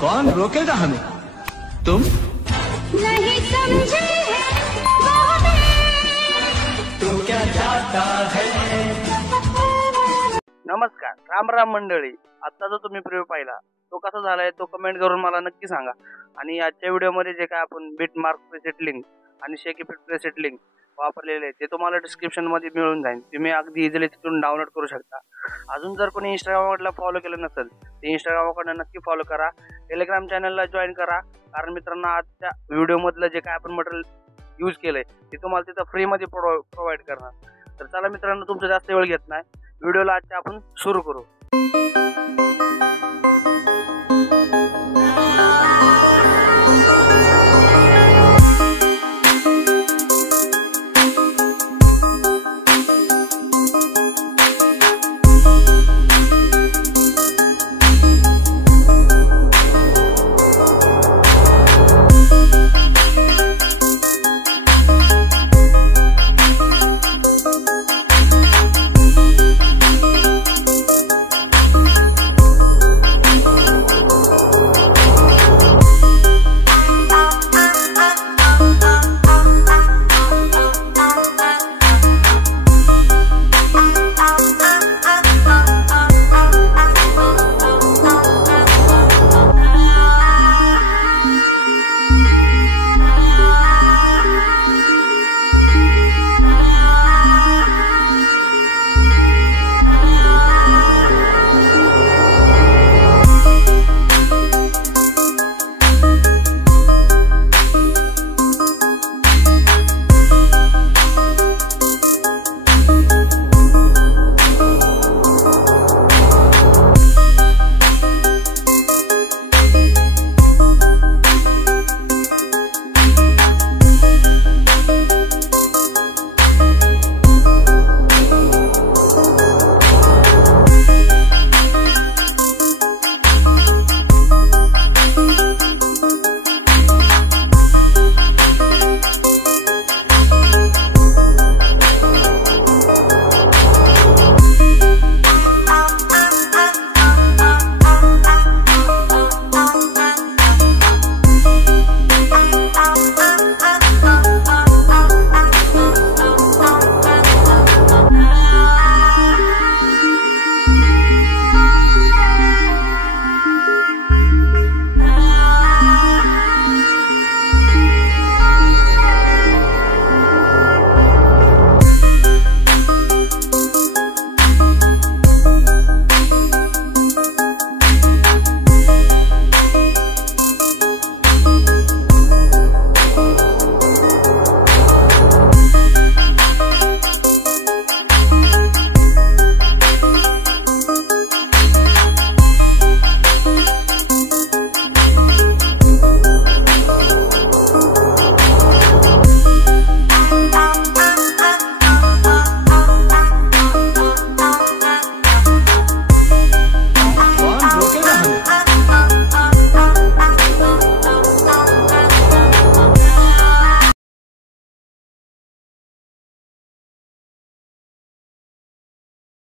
कौन रोकेगा हमें? तुम नहीं समझे तो क्या जाता है? नमस्कार, राम राम मंडळी. आता जो तुम्ही प्रिव्ह्यू पाहिला तो कसा झालाय तो कमेंट करून मला नक्की सांगा. आणि आजच्या व्हिडिओमध्ये जे काय आपण बिटमार्क प्रीसेट लिंक आणि शेकीफिट प्रीसेट लिंक वापरलेले आहे ते तुम्हाला डिस्क्रिप्शन मध्ये मिळून जाईल. तुम्ही अगदी इझिली तिथून डाउनलोड करू शकता. अजून जर कोणी इंस्टाग्राम अकाउंटला फॉलो केलं नसेल तर इंस्टाग्राम अकाउंट नक्की फॉलो करा. टेलिग्राम चॅनलला जॉईन करा, कारण मित्रांनो आजच्या व्हिडिओ मधलं जे काय आपण मटेरियल यूज केलंय ते तुम्हाला तिथं फ्री मध्ये प्रोव्हाइड करणार. तर चला मित्रांनो, तुमचा जास्त वेळ घेत नाही, व्हिडिओला आजच्या आपण सुरू करू.